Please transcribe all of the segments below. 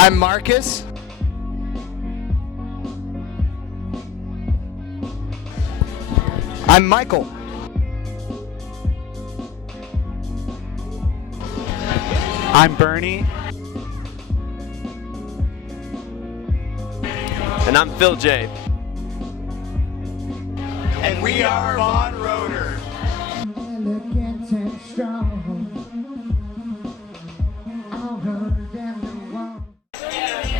I'm Marcus. I'm Michael. I'm Bernie. And I'm Phil J. And we are Von Roeder.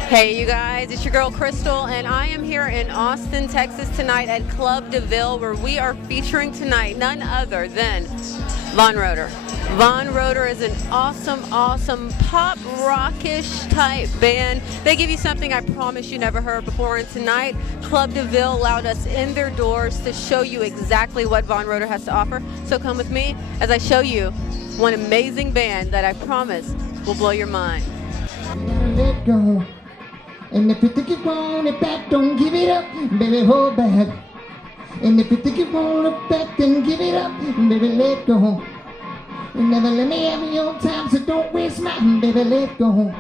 Hey you guys, it's your girl Crystal, and I am here in Austin, Texas tonight at Club DeVille, where we are featuring tonight none other than Von Roeder. Von Roeder is an awesome pop rockish type band. They give you something I promise you never heard before, and tonight Club DeVille allowed us in their doors to show you exactly what Von Roeder has to offer. So come with me as I show you one amazing band that I promise will blow your mind. Let go. And if you think you want it back, don't give it up, baby, hold back. And if you think you want it back, then give it up, baby, let go. And never let me have your time, so don't waste mine, baby, let go.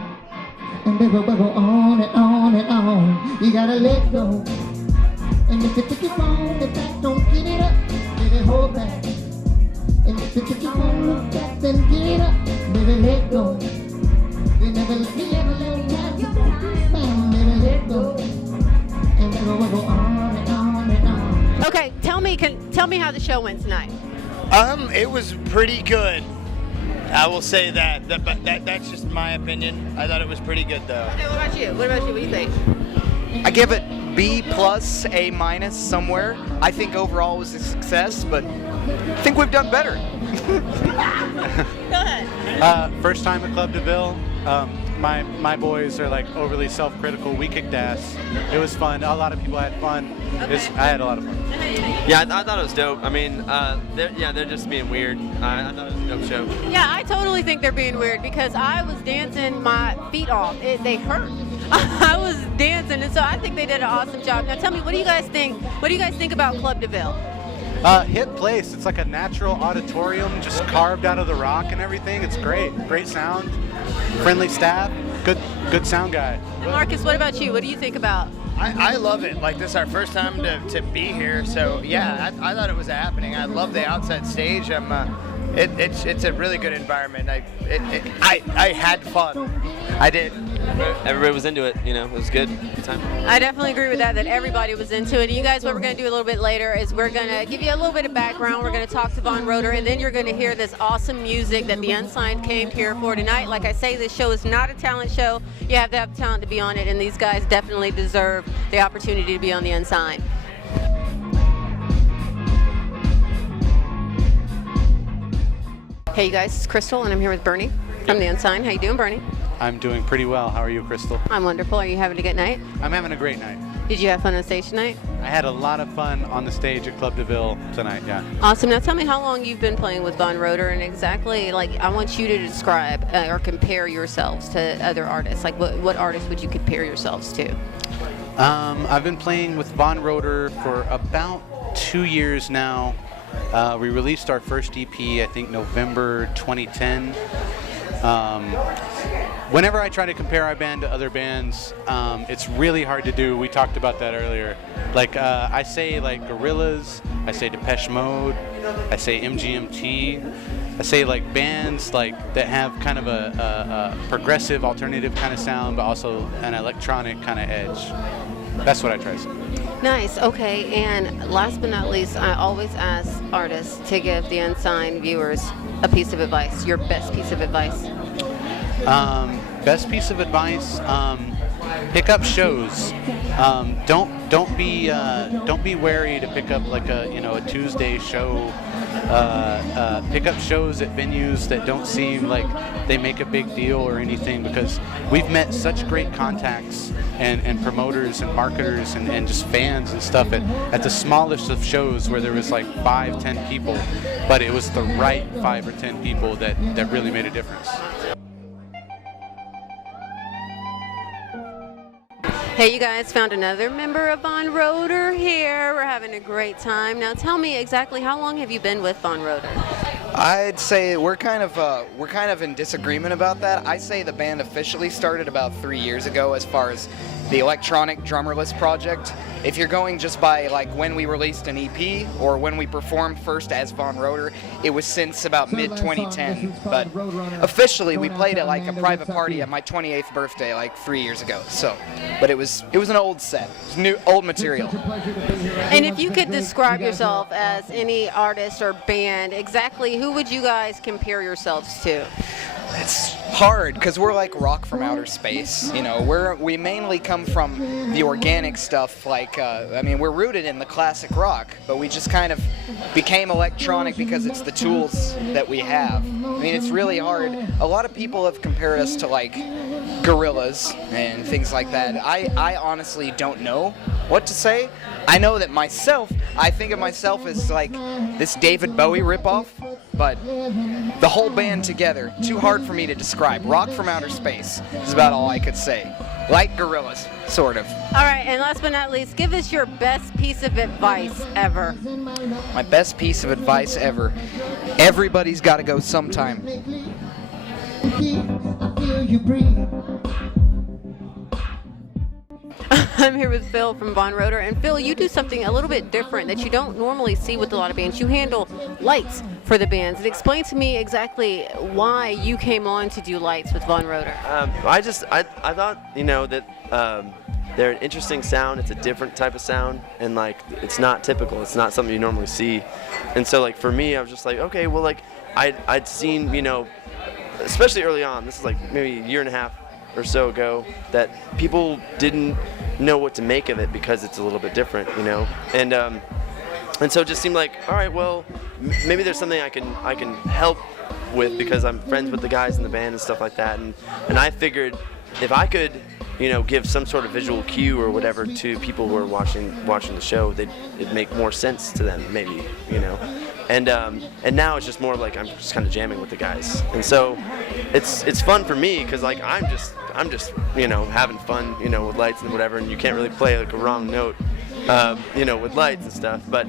And baby, we'll go on and on and on. You gotta let go. And if you think you want it back, don't give it up, baby, hold back. And if you think you want it back, then give it up, baby, let go. You never let me have your time, so don't waste mine, baby, let go. And baby, we'll go on and on and on. Okay, tell me how the show went tonight. It was pretty good. I will say that. That's just my opinion. I thought it was pretty good though. Hey, what about you? What do you think? I give it B+, A- somewhere. I think overall it was a success, but I think we've done better. Go ahead. First time at Club DeVille. My boys are like overly self-critical. We kicked ass. It was fun. A lot of people had fun. Okay. I had a lot of fun. Yeah, I thought it was dope. I mean, they're just being weird. I thought it was a dope show. Yeah, I totally think they're being weird because I was dancing my feet off. They hurt. I was dancing, and so I think they did an awesome job. Now tell me, what do you guys think? What do you guys think about Club DeVille? Hit place. It's like a natural auditorium just carved out of the rock and everything. It's great. Great sound. Friendly staff. Good sound guy. And Marcus, what about you? What do you think about? I love it. Like, this is our first time to be here, so yeah, I thought it was happening. I love the outside stage. It's a really good environment. I had fun. I did. Everybody was into it. You know, it was good. Good time. I definitely agree with that everybody was into it. And you guys, what we're going to do a little bit later is we're going to give you a little bit of background. We're going to talk to Von Roeder, and then you're going to hear this awesome music that the Unsigned came here for tonight. Like I say, this show is not a talent show. You have to have talent to be on it, and these guys definitely deserve the opportunity to be on the Unsigned. Hey you guys, it's Crystal, and I'm here with Bernie from the Unsigned. How you doing, Bernie? I'm doing pretty well. How are you, Crystal? I'm wonderful. Are you having a good night? I'm having a great night. Did you have fun on stage tonight? I had a lot of fun on the stage at Club DeVille tonight, yeah. Awesome. Now tell me how long you've been playing with Von Roeder, and exactly, like, I want you to describe or compare yourselves to other artists. Like, what artists would you compare yourselves to? I've been playing with Von Roeder for about 2 years now. We released our first EP, I think November 2010. Whenever I try to compare our band to other bands, it's really hard to do. We talked about that earlier. Like, I say like Gorillaz, I say Depeche Mode, I say MGMT, I say like bands like that have kind of a progressive alternative kind of sound, but also an electronic kind of edge. That's what I try to say. Nice. Okay. And last but not least, I always ask artists to give the Unsigned viewers a piece of advice. Your best piece of advice. Best piece of advice: pick up shows. Don't be wary to pick up like a Tuesday show. Pick up shows at venues that don't seem like they make a big deal or anything, because we've met such great contacts and promoters and marketers and just fans and stuff at the smallest of shows where there was like 5-10 people, but it was the right 5 or 10 people that really made a difference. Hey, you guys, found another member of Von Roeder here. We're having a great time. Now tell me exactly, how long have you been with Von Roeder? I'd say we're kind of in disagreement about that. I say the band officially started about 3 years ago as far as the electronic drummerless project. If you're going just by like when we released an EP or when we performed first as Von Roeder, it was since about mid-2010. But officially, we played at like a private party at my 28th birthday like 3 years ago. So, but it was an old set, it was old material. And if you could describe yourself as any artist or band, exactly who would you guys compare yourselves to? It's hard because we're like rock from outer space. You know, we mainly come from the organic stuff. Like, I mean, we're rooted in the classic rock, but we just kind of became electronic because it's the tools that we have. I mean, it's really hard. A lot of people have compared us to like Gorillaz and things like that. I honestly don't know what to say. I know that I think of myself as like this David Bowie ripoff, but the whole band together, too hard for me to describe. Rock from outer space is about all I could say. Like Gorillaz, sort of. All right, and last but not least, give us your best piece of advice ever. My best piece of advice ever. Everybody's got to go sometime. I feel you breathe. I'm here with Phil from Von Roeder, and Phil, you do something a little bit different that you don't normally see with a lot of bands. You handle lights for the bands. And explain to me exactly why you came on to do lights with Von Roeder. I thought, you know, that they're an interesting sound. It's a different type of sound, and like it's not typical. It's not something you normally see. And so like for me, I was just like, okay, well, like I'd seen, you know, especially early on. This is like maybe a year and a half or so ago, that people didn't know what to make of it because it's a little bit different, you know, and so it just seemed like, all right, well, maybe there's something I can help with because I'm friends with the guys in the band and stuff like that, and I figured if I could, you know, give some sort of visual cue or whatever to people who are watching the show, it'd make more sense to them, maybe, you know. And now it's just more like I'm just kind of jamming with the guys, and so it's fun for me because like I'm just you know having fun, you know, with lights and whatever, and you can't really play like a wrong note, you know, with lights and stuff. But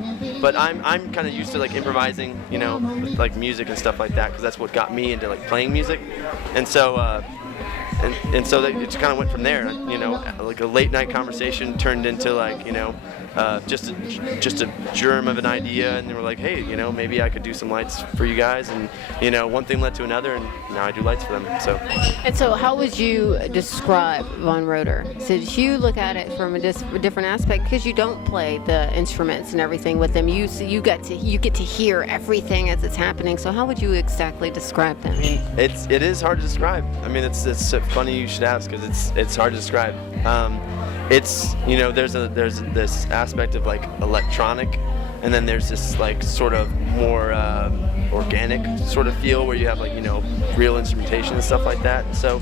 I'm kind of used to like improvising, you know, with like music and stuff like that because that's what got me into like playing music, and so. And so it just kind of went from there, you know, like a late night conversation turned into like, you know, just a germ of an idea, and they were like, hey, you know, maybe I could do some lights for you guys, and you know, one thing led to another, and now I do lights for them. So. And so, how would you describe Von Roeder? So did you look at it from a different aspect because you don't play the instruments and everything with them? You get to hear everything as it's happening. So how would you exactly describe them? It is hard to describe. I mean, it's funny you should ask because it's hard to describe. It's, you know, there's this aspect of like electronic, and then there's this like sort of more organic sort of feel where you have like, you know, real instrumentation and stuff like that. So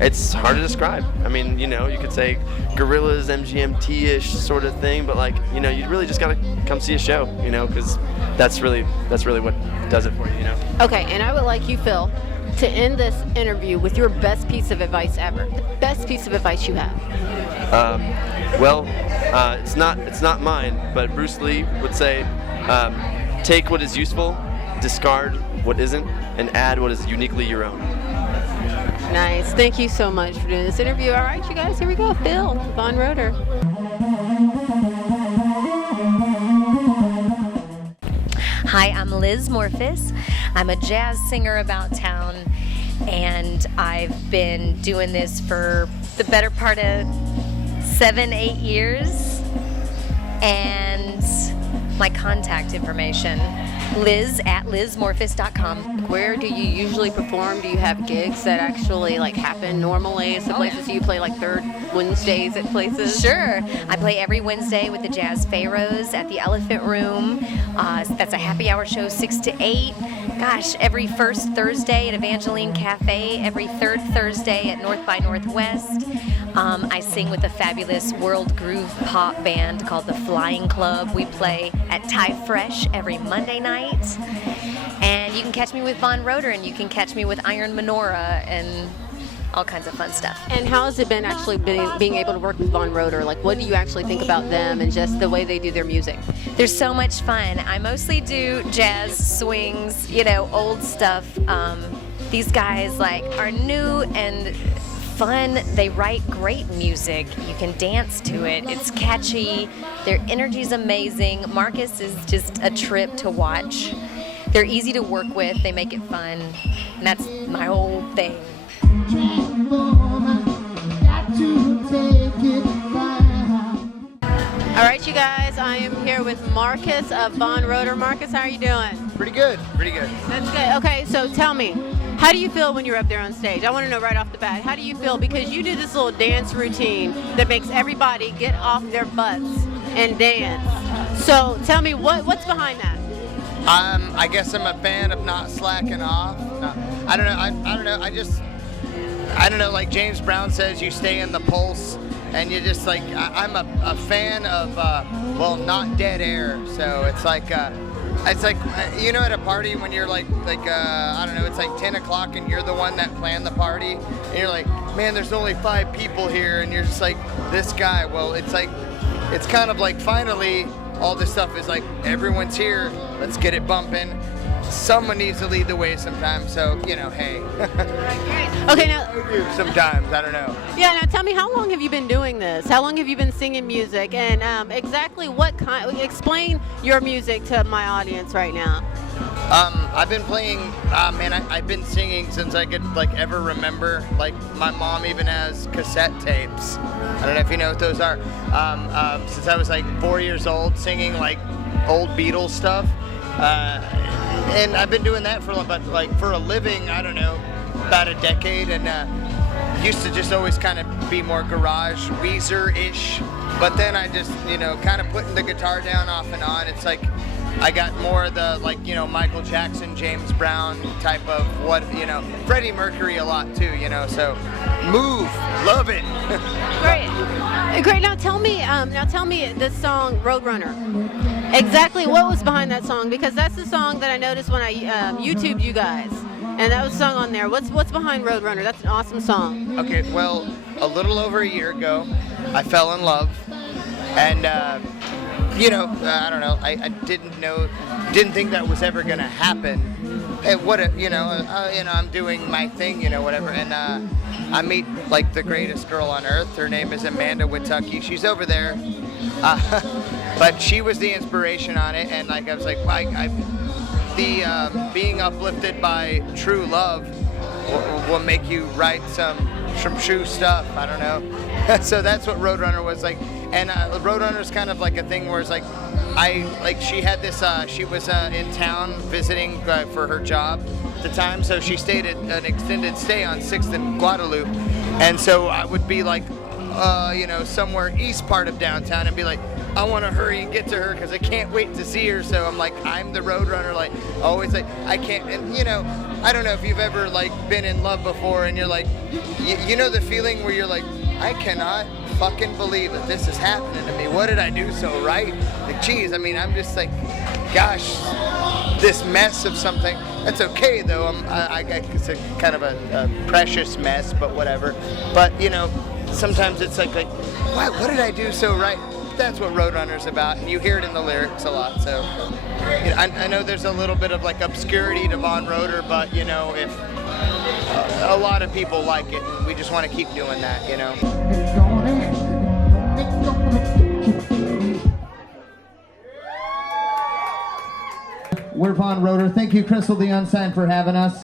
it's hard to describe. I mean, you know, you could say Gorillaz, MGMT-ish sort of thing, but like, you know, you really just gotta come see a show, you know, because that's really what does it for you, you know. Okay, and I would like you, Phil, to end this interview with your best piece of advice ever. The best piece of advice you have. Well, it's not mine, but Bruce Lee would say, take what is useful, discard what isn't, and add what is uniquely your own. Nice. Thank you so much for doing this interview. All right, you guys, here we go. Phil, Von Roeder. Hi, I'm Liz Morphis. I'm a jazz singer about town, and I've been doing this for the better part of 7-8 years. And my contact information, liz@lizmorphis.com. Where do you usually perform? Do you have gigs that actually like happen normally? Some places you play like third Wednesdays at places? Sure. I play every Wednesday with the Jazz Pharaohs at the Elephant Room. That's a happy hour show, 6 to 8. Gosh, every first Thursday at Evangeline Cafe, every third Thursday at North by Northwest. I sing with a fabulous world groove pop band called the Flying Club. We play at Thai Fresh every Monday night. And you can catch me with Von Roeder, and you can catch me with Iron Menorah, and all kinds of fun stuff. And how has it been actually being able to work with Von Roeder? Like, what do you actually think about them and just the way they do their music? They're so much fun. I mostly do jazz, swings, old stuff. These guys are new and fun. They write great music. You can dance to it. It's catchy. Their energy's amazing. Marcus is just a trip to watch. They're easy to work with. They make it fun. And that's my whole thing. All right, you guys, I am here with Marcus of Von Roeder. Marcus, how are you doing? Pretty good. Pretty good. That's good. Okay, so tell me, how do you feel when you're up there on stage? I want to know right off the bat. How do you feel? Because you do this little dance routine that makes everybody get off their butts and dance. So tell me, what's behind that? I guess I'm a fan of not slacking off. No, I don't know. I don't know. I don't know. Like James Brown says, you stay in the pulse, and you just I'm a fan of not dead air. So it's like at a party when you're I don't know, it's like 10 o'clock and you're the one that planned the party, and you're like, man, there's only 5 people here, and you're just like, this guy. Well, it's kind of like finally all this stuff is like, everyone's here, let's get it bumping. Someone needs to lead the way sometimes, so hey. Okay, now. Sometimes, I don't know. Yeah, now tell me, how long have you been doing this? How long have you been singing music? And exactly what kind, explain your music to my audience right now. I've been playing, I've been singing since I could ever remember. My mom even has cassette tapes. I don't know if you know what those are. Since I was 4 years old, singing old Beatles stuff. And I've been doing that for a living, I don't know, about a decade, and used to just always kind of be more garage, Weezer-ish, but then I just, kind of putting the guitar down off and on. It's I got more of the, Michael Jackson, James Brown type of Freddie Mercury a lot too, so Move, love it. Great. Now tell me this song, Roadrunner. Exactly what was behind that song? Because that's the song that I noticed when I YouTubed you guys, and that was sung on there. What's behind Roadrunner? That's an awesome song. Okay, well, a little over a year ago, I fell in love, and I don't know. I didn't think that was ever gonna happen. And I'm doing my thing, whatever, and I meet the greatest girl on earth. Her name is Amanda Witucky. She's over there. But she was the inspiration on it, and I was being uplifted by true love will make you write some true stuff. I don't know. So that's what Roadrunner was like, and Roadrunner's kind of like a thing where it's she had this. She was in town visiting for her job at the time, so she stayed at an extended stay on 6th and Guadalupe, and so I would be somewhere east part of downtown and be like, I want to hurry and get to her because I can't wait to see her. So I'm the Roadrunner, always I can't, and I don't know if you've ever been in love before, and you're you know the feeling where you're I cannot fucking believe that this is happening to me. What did I do so right? Geez, I'm just gosh, this mess of something. That's okay though. It's a kind of a precious mess, but whatever. But sometimes it's what did I do so right? That's what Roadrunner's about, and you hear it in the lyrics a lot. So I know there's a little bit of obscurity to Von Roeder, but if a lot of people like it, we just want to keep doing that, We're Von Roeder. Thank you, Crystal the Unsigned, for having us.